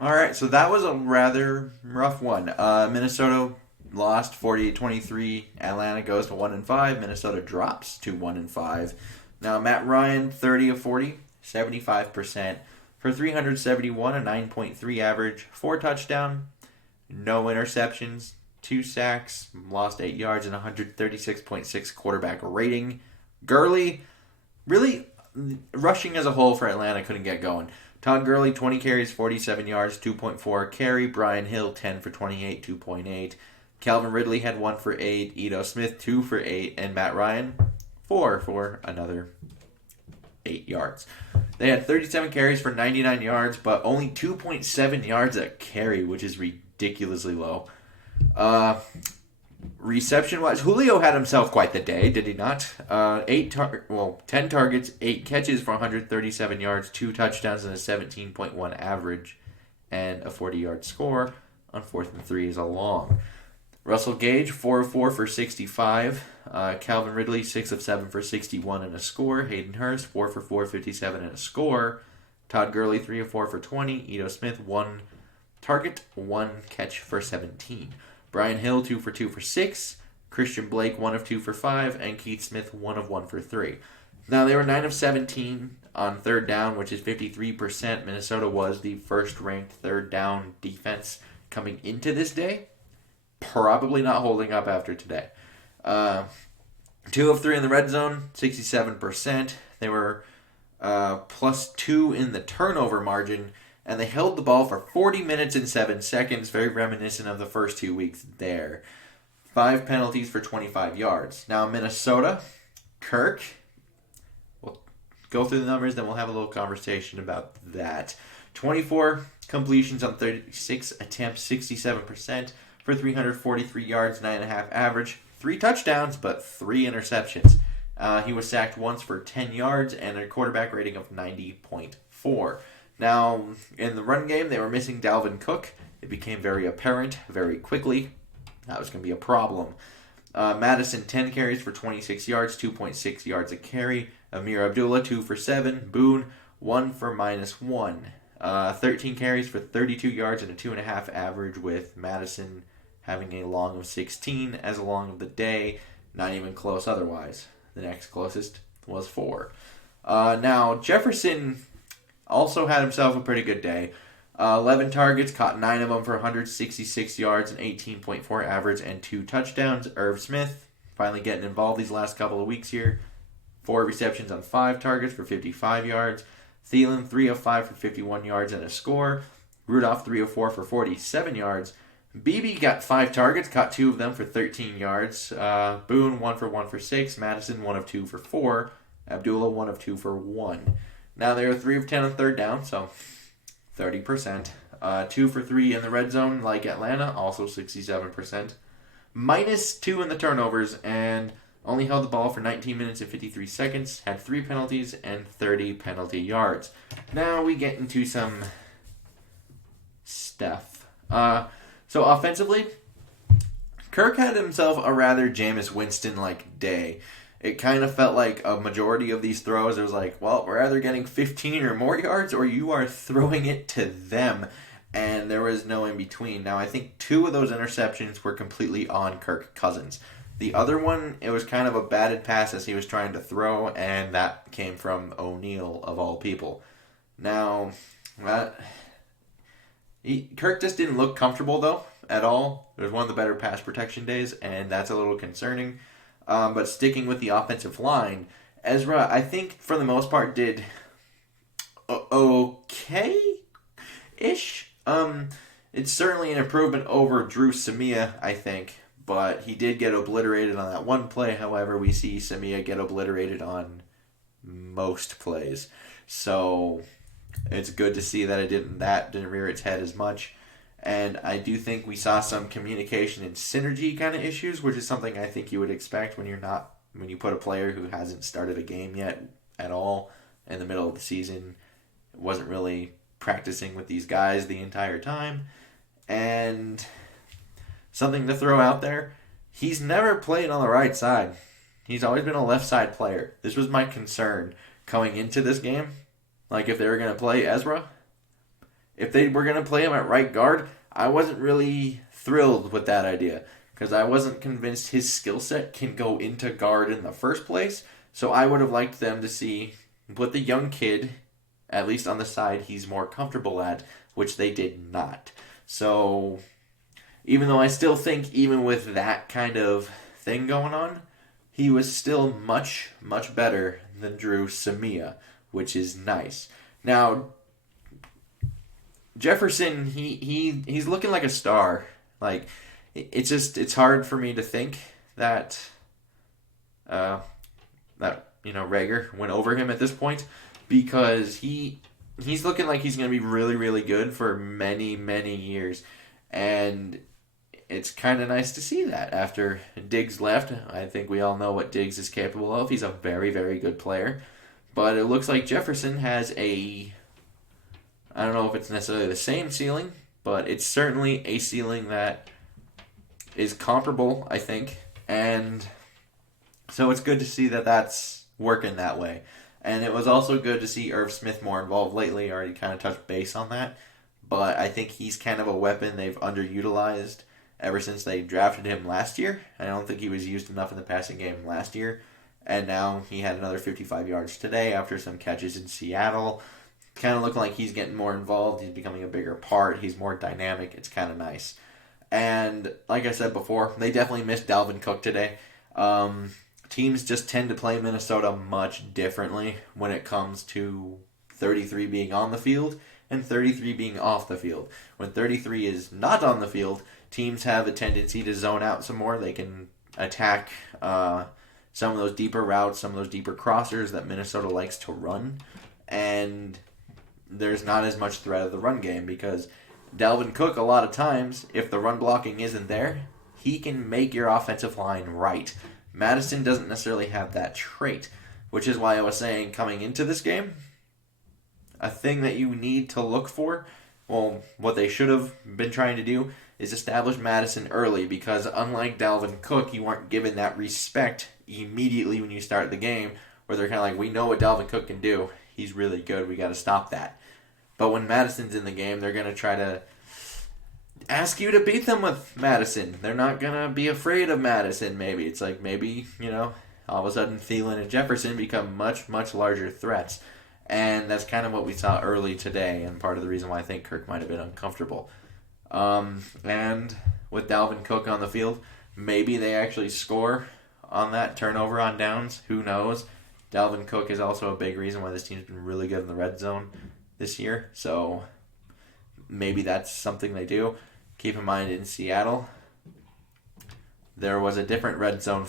All right, so that was a rather rough one. Minnesota lost 48-23. Atlanta goes to 1-5. Minnesota drops to 1-5. Now Matt Ryan 30 of 40, 75% for 371, a 9.3 average, 4 touchdown, no interceptions, 2 sacks, lost 8 yards and 136.6 quarterback rating. Gurley really rushing as a whole for Atlanta couldn't get going. Todd Gurley, 20 carries, 47 yards, 2.4 carry. Brian Hill, 10 for 28, 2.8. Calvin Ridley had 1 for 8. Ito Smith, 2 for 8. And Matt Ryan, 4 for another 8 yards. They had 37 carries for 99 yards, but only 2.7 yards a carry, which is ridiculously low. Reception wise, Julio had himself quite the day, did he not? 10 targets, 8 catches for 137 yards, 2 touchdowns, and a 17.1 average, and a 40-yard score on 4th and 3 is a long. Russell Gage, 4 of 4 for 65. Calvin Ridley, 6 of 7 for 61 and a score. Hayden Hurst, 4 for 4, 57 and a score. Todd Gurley, 3 of 4 for 20. Ito Smith, 1 target, 1 catch for 17. Brian Hill, 2 for 2 for 6. Christian Blake, 1 of 2 for 5. And Keith Smith, 1 of 1 for 3. Now, they were 9 of 17 on third down, which is 53%. Minnesota was the first-ranked third down defense coming into this day. Probably not holding up after today. 2 of 3 in the red zone, 67%. They were +2 in the turnover margin, and they held the ball for 40 minutes and 7 seconds, very reminiscent of the first 2 weeks there. 5 penalties for 25 yards. Now, Minnesota, Kirk, we'll go through the numbers, then we'll have a little conversation about that. 24 completions on 36 attempts, 67% for 343 yards, 9.5 average. 3 touchdowns, but 3 interceptions. He was sacked once for 10 yards and a quarterback rating of 90.4. Now, in the run game, they were missing Dalvin Cook. It became very apparent very quickly. That was going to be a problem. Madison, 10 carries for 26 yards, 2.6 yards a carry. Amir Abdullah, 2 for 7. Boone, 1 for -1. 13 carries for 32 yards and a 2.5 average, with Madison having a long of 16 as a long of the day. Not even close otherwise. The next closest was 4. Now, Jefferson also had himself a pretty good day. 11 targets, caught 9 of them for 166 yards and 18.4 average and 2 touchdowns. Irv Smith finally getting involved these last couple of weeks here. 4 receptions on 5 targets for 55 yards. Thielen, 3 of 5 for 51 yards and a score. Rudolph, 3 of 4 for 47 yards. Beebe got 5 targets, caught 2 of them for 13 yards. Boone, 1 for 1 for 6. Madison, 1 of 2 for 4. Abdullah, 1 of 2 for 1. Now they are 3 of 10 on third down, so 30%. 2 for 3 in the red zone, like Atlanta, also 67%. -2 in the turnovers, and only held the ball for 19 minutes and 53 seconds. Had 3 penalties and 30 penalty yards. Now we get into some stuff. So offensively, Kirk had himself a rather Jameis Winston-like day. It kind of felt like a majority of these throws, it was like, well, we're either getting 15 or more yards or you are throwing it to them. And there was no in between. Now, I think 2 of those interceptions were completely on Kirk Cousins. The other one, it was kind of a batted pass as he was trying to throw, and that came from O'Neal, of all people. Now, Kirk just didn't look comfortable, though, at all. It was one of the better pass protection days, and that's a little concerning. But sticking with the offensive line, Ezra, I think, for the most part, did okay-ish. It's certainly an improvement over Drew Samia, I think, but he did get obliterated on that one play. However, we see Samia get obliterated on most plays. So it's good to see that that didn't rear its head as much. And I do think we saw some communication and synergy kind of issues, which is something I think you would expect when you put a player who hasn't started a game yet at all in the middle of the season, wasn't really practicing with these guys the entire time. And something to throw out there, he's never played on the right side. He's always been a left side player. This was my concern going into this game. Like, if they were going to play Ezra, if they were going to play him at right guard, I wasn't really thrilled with that idea because I wasn't convinced his skill set can go into guard in the first place. So I would have liked them to put the young kid, at least on the side he's more comfortable at, which they did not. So even though I still think even with that kind of thing going on, he was still much, much better than Drew Samia, which is nice. Now, Jefferson, he's looking like a star. Like, it's hard for me to think that Rager went over him at this point because he's looking like he's going to be really, really good for many, many years. And it's kind of nice to see that after Diggs left. I think we all know what Diggs is capable of. He's a very, very good player. But it looks like Jefferson has I don't know if it's necessarily the same ceiling, but it's certainly a ceiling that is comparable, I think. And so it's good to see that that's working that way. And it was also good to see Irv Smith more involved lately. I already kind of touched base on that. But I think he's kind of a weapon they've underutilized ever since they drafted him last year. I don't think he was used enough in the passing game last year. And now he had another 55 yards today after some catches in Seattle. Kind of looking like he's getting more involved. He's becoming a bigger part. He's more dynamic. It's kind of nice. And like I said before, they definitely missed Dalvin Cook today. Teams just tend to play Minnesota much differently when it comes to 33 being on the field and 33 being off the field. When 33 is not on the field, teams have a tendency to zone out some more. They can attack some of those deeper routes, some of those deeper crossers that Minnesota likes to run. And there's not as much threat of the run game because Dalvin Cook, a lot of times, if the run blocking isn't there, he can make your offensive line right. Madison doesn't necessarily have that trait, which is why I was saying coming into this game, a thing that you need to look for, well, what they should have been trying to do is establish Madison early because unlike Dalvin Cook, you weren't given that respect immediately when you start the game where they're kind of like, we know what Dalvin Cook can do. He's really good. We got to stop that. But when Madison's in the game, they're going to try to ask you to beat them with Madison. They're not going to be afraid of Madison, maybe. It's like maybe, all of a sudden Thielen and Jefferson become much, much larger threats. And that's kind of what we saw early today and part of the reason why I think Kirk might have been uncomfortable. And with Dalvin Cook on the field, maybe they actually score on that turnover on downs. Who knows? Dalvin Cook is also a big reason why this team's been really good in the red zone this year. So maybe that's something they do. Keep in mind in Seattle, there was a different red zone,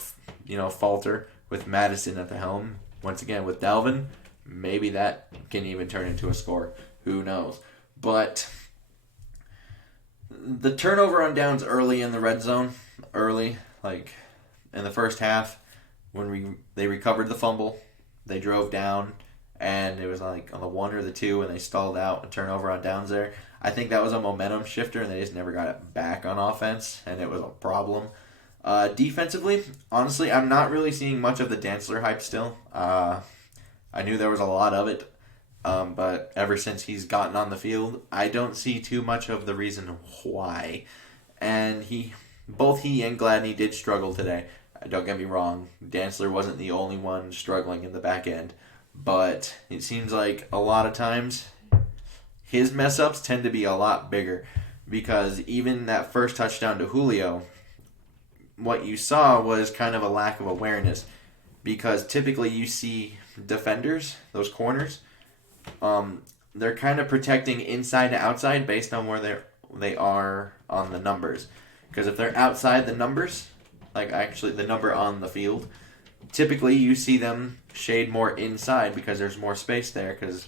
falter with Madison at the helm. Once again, with Dalvin, maybe that can even turn into a score. Who knows? But the turnover on downs early in the red zone, like in the first half, when they recovered the fumble, they drove down, and it was like on the 1 or the 2, and they stalled out a turnover on downs there. I think that was a momentum shifter, and they just never got it back on offense, and it was a problem. Defensively, honestly, I'm not really seeing much of the Dantzler hype still. I knew there was a lot of it, but ever since he's gotten on the field, I don't see too much of the reason why. And both he and Gladney did struggle today. Don't get me wrong, Dantzler wasn't the only one struggling in the back end, but it seems like a lot of times his mess-ups tend to be a lot bigger because even that first touchdown to Julio, what you saw was kind of a lack of awareness because typically you see defenders, those corners, they're kind of protecting inside to outside based on where they are on the numbers. Because if they're outside the numbers, like actually the number on the field, typically you see them shade more inside because there's more space there because,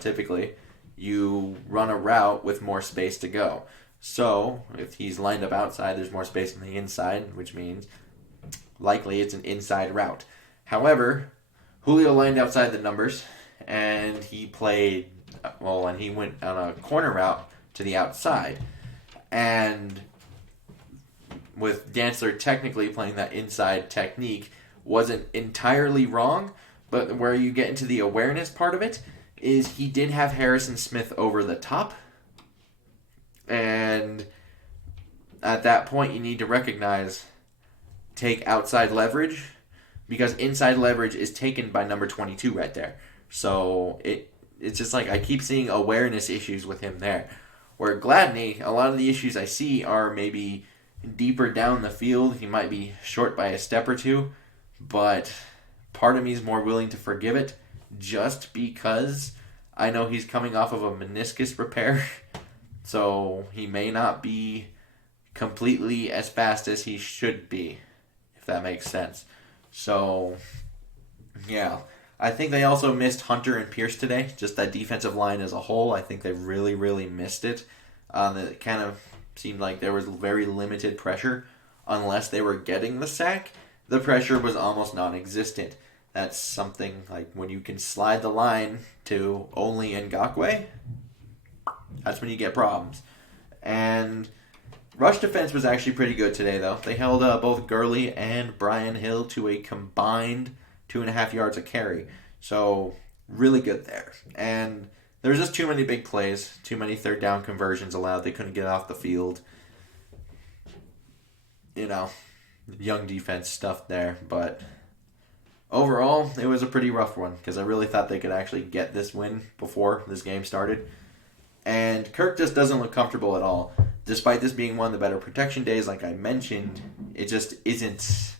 typically you run a route with more space to go. So if he's lined up outside, there's more space on the inside, which means likely it's an inside route. However, Julio lined outside the numbers, and he went on a corner route to the outside. And with Dantzler technically playing that inside technique wasn't entirely wrong, but where you get into the awareness part of it is he did have Harrison Smith over the top, And at that point, you need to recognize, take outside leverage, because inside leverage is taken by number 22 right there. So it's just like I keep seeing awareness issues with him there. Where Gladney, a lot of the issues I see are maybe deeper down the field. He might be short by a step or two, but part of me is more willing to forgive it just because I know he's coming off of a meniscus repair. So he may not be completely as fast as he should be, if that makes sense. So, yeah. I think they also missed Hunter and Pierce today. Just that defensive line as a whole. I think they really, really missed it. It kind of seemed like there was very limited pressure. Unless they were getting the sack, the pressure was almost non-existent. That's something like when you can slide the line to only Ngakoue, that's when you get problems. And rush defense was actually pretty good today, though. They held both Gurley and Brian Hill to a combined 2.5 yards a carry. So, really good there. And there was just too many big plays, too many third down conversions allowed. They couldn't get off the field. Young defense stuff there. But overall, it was a pretty rough one because I really thought they could actually get this win before this game started. And Kirk just doesn't look comfortable at all. Despite this being one of the better protection days, like I mentioned, it just isn't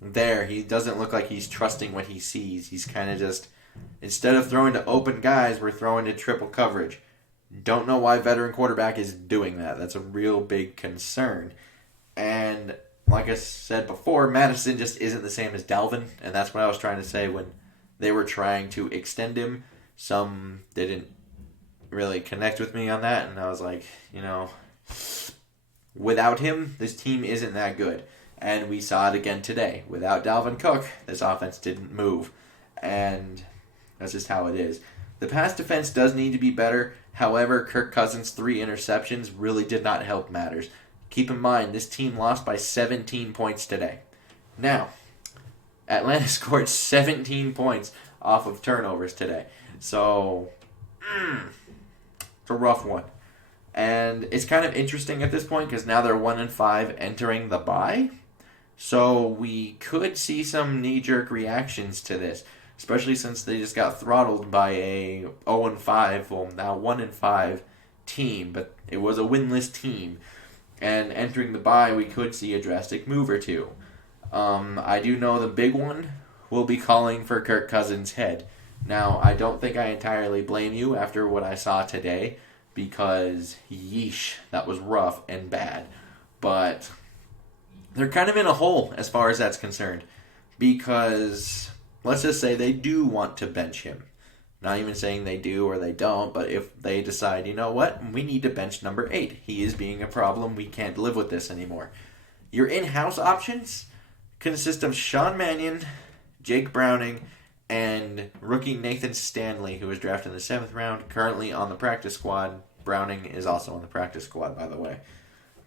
there. He doesn't look like he's trusting what he sees. He's kind of just, instead of throwing to open guys, we're throwing to triple coverage. Don't know why veteran quarterback is doing that. That's a real big concern. And like I said before, Madison just isn't the same as Dalvin, and that's what I was trying to say when they were trying to extend him. Some didn't really connect with me on that, and I was like, without him, this team isn't that good. And we saw it again today. Without Dalvin Cook, this offense didn't move. And that's just how it is. The pass defense does need to be better. However, Kirk Cousins' 3 interceptions really did not help matters. Keep in mind, this team lost by 17 points today. Now, Atlanta scored 17 points off of turnovers today. So, it's a rough one. And it's kind of interesting at this point because now they're 1-5 entering the bye. So we could see some knee-jerk reactions to this, especially since they just got throttled by a 0-5, well now 1-5 team, but it was a winless team. And entering the bye, we could see a drastic move or two. I do know the big one will be calling for Kirk Cousins' head. Now, I don't think I entirely blame you after what I saw today, because yeesh, that was rough and bad. But they're kind of in a hole as far as that's concerned, because let's just say they do want to bench him. Not even saying they do or they don't, but if they decide, you know what, we need to bench number 8. He is being a problem. We can't live with this anymore. Your in-house options consist of Sean Mannion, Jake Browning, and rookie Nathan Stanley, who was drafted in the 7th round, currently on the practice squad. Browning is also on the practice squad, by the way.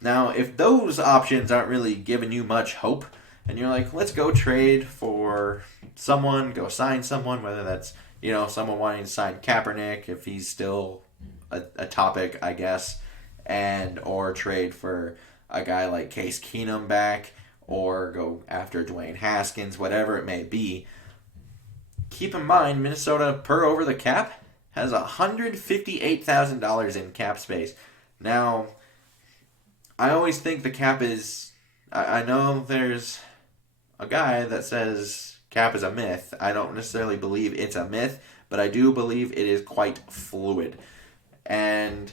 Now, if those options aren't really giving you much hope, and you're like, let's go trade for someone, go sign someone, whether that's, someone wanting to sign Kaepernick, if he's still a topic, I guess, or trade for a guy like Case Keenum back, or go after Dwayne Haskins, whatever it may be. Keep in mind, Minnesota, per over the cap, has $158,000 in cap space. Now, I always think the cap is... I know there's a guy that says cap is a myth. I don't necessarily believe it's a myth, but I do believe it is quite fluid. And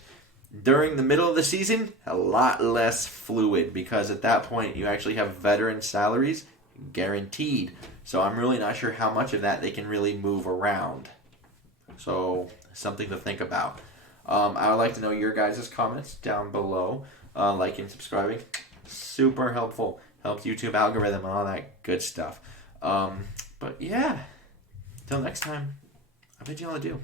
during the middle of the season, a lot less fluid, because at that point you actually have veteran salaries guaranteed. So I'm really not sure how much of that they can really move around. So something to think about. I would like to know your guys' comments down below. Liking, subscribing, super helpful. Helps YouTube algorithm and all that good stuff. But yeah, until next time, I bid you all adieu.